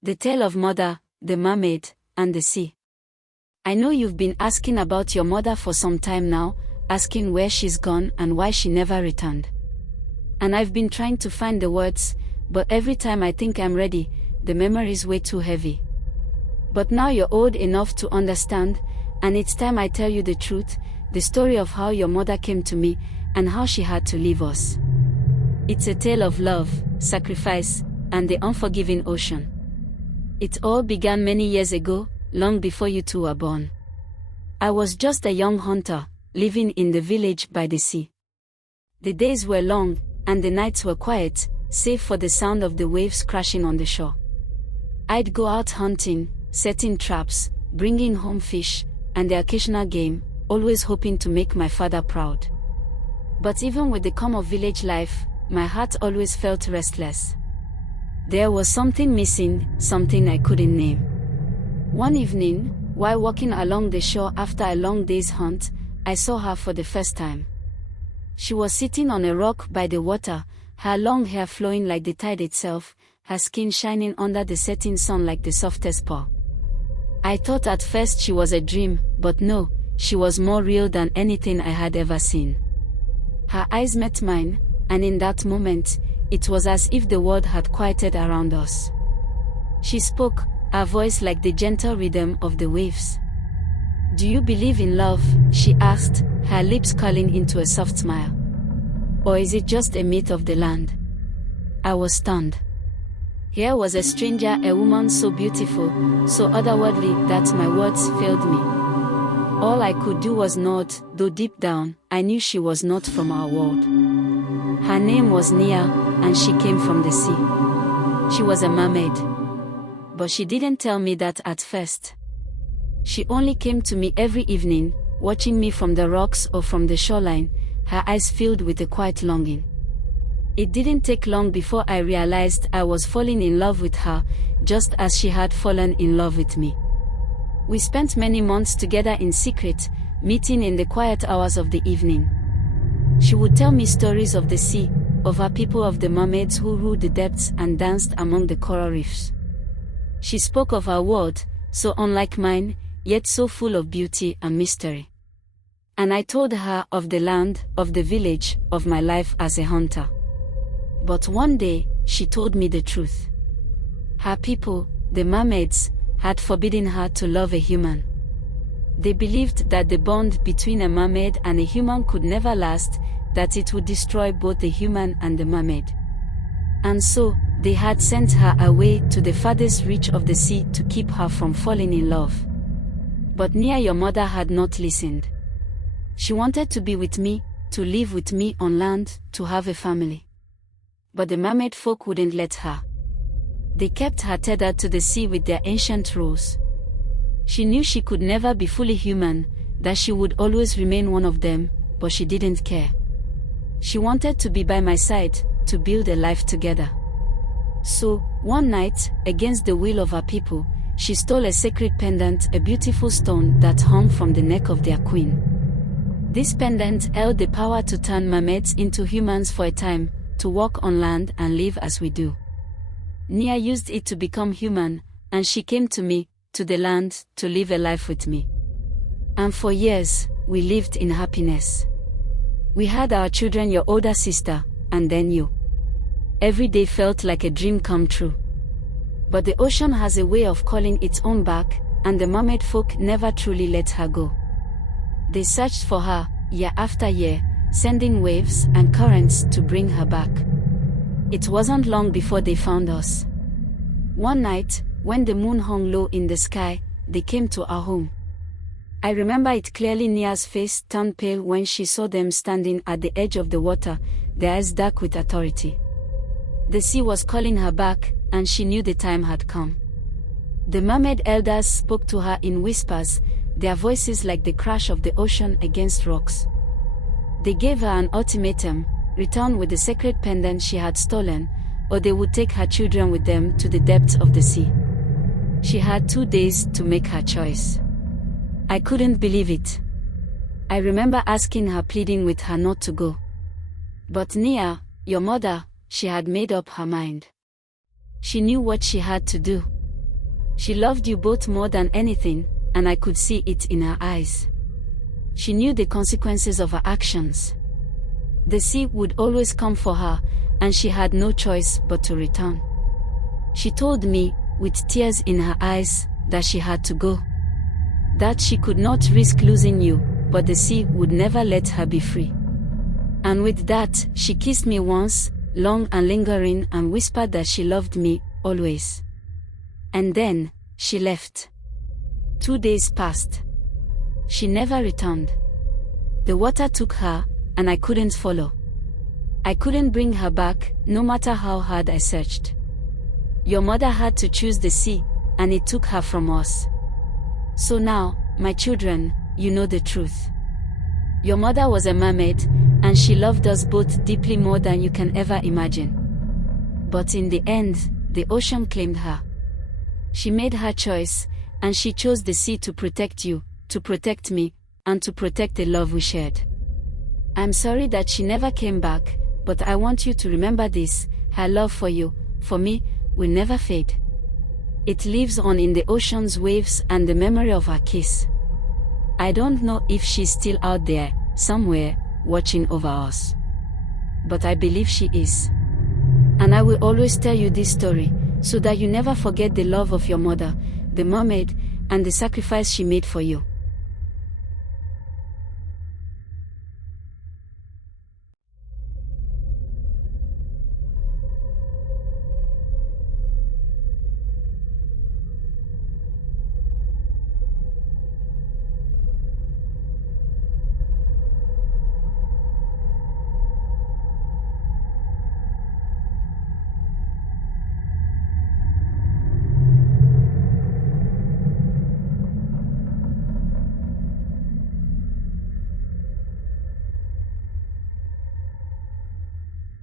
The tale of mother, the mermaid, and the sea. I know you've been asking about your mother for some time now, asking where she's gone and why she never returned. And I've been trying to find the words, but every time I think I'm ready, the memory's way too heavy. But now you're old enough to understand, and it's time I tell you the truth, the story of how your mother came to me, and how she had to leave us. It's a tale of love, sacrifice, and the unforgiving ocean. It all began many years ago, long before you two were born. I was just a young hunter, living in the village by the sea. The days were long, and the nights were quiet, save for the sound of the waves crashing on the shore. I'd go out hunting, setting traps, bringing home fish, and the occasional game, always hoping to make my father proud. But even with the calm of village life, my heart always felt restless. There was something missing, something I couldn't name. One evening, while walking along the shore after a long day's hunt, I saw her for the first time. She was sitting on a rock by the water, her long hair flowing like the tide itself, her skin shining under the setting sun like the softest paw. I thought at first she was a dream, but no, she was more real than anything I had ever seen. Her eyes met mine, and in that moment, it was as if the world had quieted around us. She spoke, her voice like the gentle rhythm of the waves. "Do you believe in love?" she asked, her lips curling into a soft smile. "Or is it just a myth of the land?" I was stunned. Here was a stranger, a woman so beautiful, so otherworldly that my words failed me. All I could do was nod, though deep down, I knew she was not from our world. Her name was Nia, and she came from the sea. She was a mermaid. But she didn't tell me that at first. She only came to me every evening, watching me from the rocks or from the shoreline, her eyes filled with a quiet longing. It didn't take long before I realized I was falling in love with her, just as she had fallen in love with me. We spent many months together in secret, meeting in the quiet hours of the evening. She would tell me stories of the sea, of her people, of the mermaids who ruled the depths and danced among the coral reefs. She spoke of her world, so unlike mine, yet so full of beauty and mystery. And I told her of the land, of the village, of my life as a hunter. But one day, she told me the truth. Her people, the mermaids, had forbidden her to love a human. They believed that the bond between a mermaid and a human could never last, that it would destroy both the human and the mermaid. And so, they had sent her away to the farthest reach of the sea to keep her from falling in love. But Nia, your mother, had not listened. She wanted to be with me, to live with me on land, to have a family. But the mermaid folk wouldn't let her. They kept her tethered to the sea with their ancient rules. She knew she could never be fully human, that she would always remain one of them, but she didn't care. She wanted to be by my side, to build a life together. So, one night, against the will of her people, she stole a sacred pendant, a beautiful stone that hung from the neck of their queen. This pendant held the power to turn mermaids into humans for a time, to walk on land and live as we do. Nia used it to become human, and she came to me, to the land, to live a life with me. And for years, we lived in happiness. We had our children, your older sister, and then you. Every day felt like a dream come true. But the ocean has a way of calling its own back, and the mermaid folk never truly let her go. They searched for her, year after year, sending waves and currents to bring her back. It wasn't long before they found us. One night, when the moon hung low in the sky, they came to our home. I remember it clearly. Nia's face turned pale when she saw them standing at the edge of the water, their eyes dark with authority. The sea was calling her back, and she knew the time had come. The mermaid elders spoke to her in whispers, their voices like the crash of the ocean against rocks. They gave her an ultimatum: return with the sacred pendant she had stolen, or they would take her children with them to the depths of the sea. She had 2 days to make her choice. I couldn't believe it. I remember asking her, pleading with her not to go. But Nia, your mother, she had made up her mind. She knew what she had to do. She loved you both more than anything, and I could see it in her eyes. She knew the consequences of her actions. The sea would always come for her, and she had no choice but to return. She told me, with tears in her eyes, that she had to go. That she could not risk losing you, but the sea would never let her be free. And with that, she kissed me once, long and lingering, and whispered that she loved me, always. And then, she left. 2 days passed. She never returned. The water took her, and I couldn't follow. I couldn't bring her back, no matter how hard I searched. Your mother had to choose the sea, and it took her from us. So now, my children, you know the truth. Your mother was a mermaid, and she loved us both deeply more than you can ever imagine. But in the end, the ocean claimed her. She made her choice, and she chose the sea to protect you, to protect me, and to protect the love we shared. I'm sorry that she never came back, but I want you to remember this: her love for you, for me, will never fade. It lives on in the ocean's waves and the memory of her kiss. I don't know if she's still out there, somewhere, watching over us. But I believe she is. And I will always tell you this story, so that you never forget the love of your mother, the mermaid, and the sacrifice she made for you.